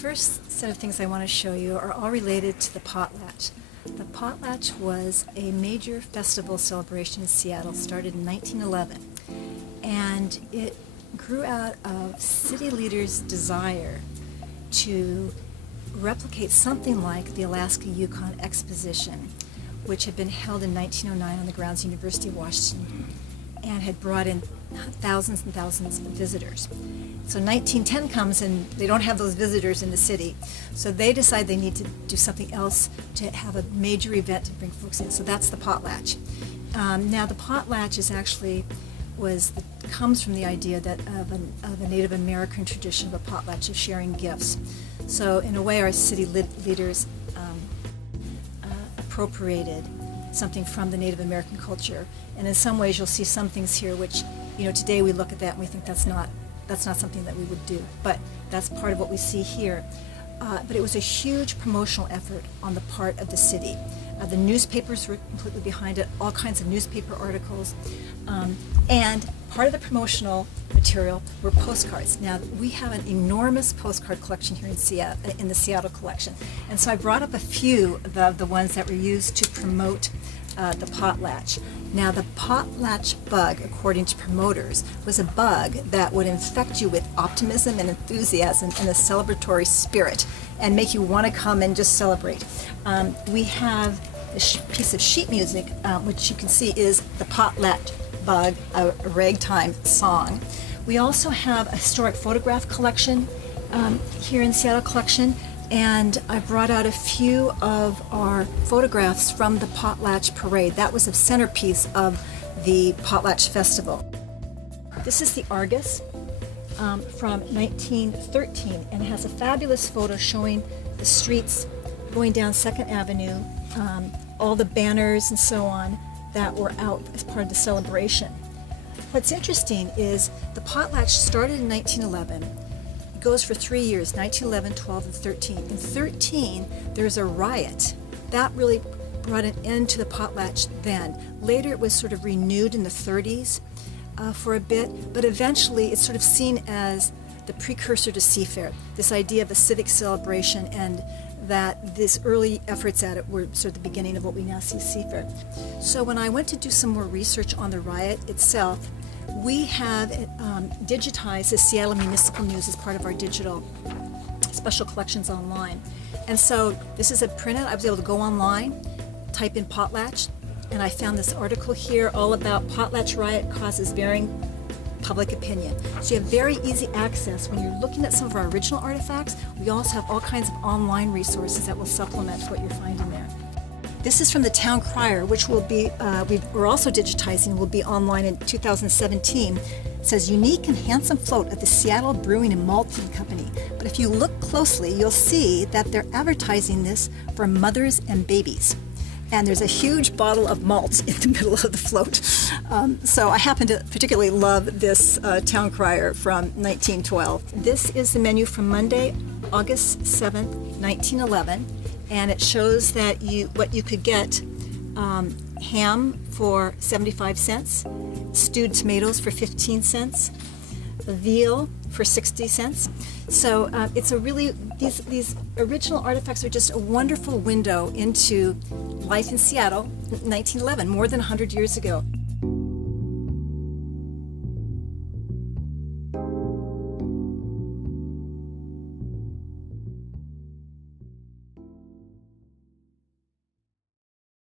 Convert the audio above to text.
first set of things I want to show you are all related to the Potlatch. The Potlatch was a major festival celebration in Seattle, started in 1911, and it grew out of city leaders' desire to replicate something like the Alaska-Yukon Exposition, which had been held in 1909 on the grounds of the University of Washington and had brought in thousands and thousands of visitors. So 1910 comes and they don't have those visitors in the city, so they decide they need to do something else to have a major event to bring folks in. So that's the Potlatch. Now the Potlatch is actually comes from the idea that of a Native American tradition of a potlatch of sharing gifts. So in a way, our city leaders appropriated something from the Native American culture, and in some ways you'll see some things here which, today we look at that and we think that's not something that we would do, but that's part of what we see here. But it was a huge promotional effort on the part of the city. The newspapers were completely behind it, all kinds of newspaper articles, and part of the promotional material were postcards. Now, we have an enormous postcard collection here in Seattle, in the Seattle collection, and so I brought up a few of the ones that were used to promote the Potlatch. Now, the Potlatch bug, according to promoters, was a bug that would infect you with optimism and enthusiasm and a celebratory spirit and make you want to come and just celebrate. We have this piece of sheet music, which you can see is the Potlatch bug, a ragtime song. We also have a historic photograph collection here in Seattle collection, and I brought out a few of our photographs from the Potlatch Parade. That was a centerpiece of the Potlatch Festival. This is the Argus from 1913, and it has a fabulous photo showing the streets going down 2nd Avenue, all the banners and so on that were out as part of the celebration. What's interesting is the Potlatch started in 1911. It goes for 3 years, 1911, 12, and 13. In 13, there's a riot. That really brought an end to the Potlatch then. Later, it was sort of renewed in the 30s for a bit, but eventually it's sort of seen as the precursor to Seafair, this idea of a civic celebration, and that these early efforts at it were sort of the beginning of what we now see as Seafair. So when I went to do some more research on the riot itself, we have digitized the Seattle Municipal News as part of our digital special collections online. And so this is a printout. I was able to go online, type in Potlatch, and I found this article here all about Potlatch riot causes varying public opinion. So you have very easy access when you're looking at some of our original artifacts. We also have all kinds of online resources that will supplement what you're finding there. This is from the Town Crier, which will be, we're also digitizing, will be online in 2017. It says, unique and handsome float of the Seattle Brewing and Malting Company. But if you look closely, you'll see that they're advertising this for mothers and babies. And there's a huge bottle of malt in the middle of the float. So I happen to particularly love this Town Crier from 1912. This is the menu from Monday, August 7th, 1911. And it shows that what you could get: ham for 75 cents, stewed tomatoes for 15 cents, veal for 60 cents. So it's a really, these original artifacts are just a wonderful window into life in Seattle, 1911, more than 100 years ago.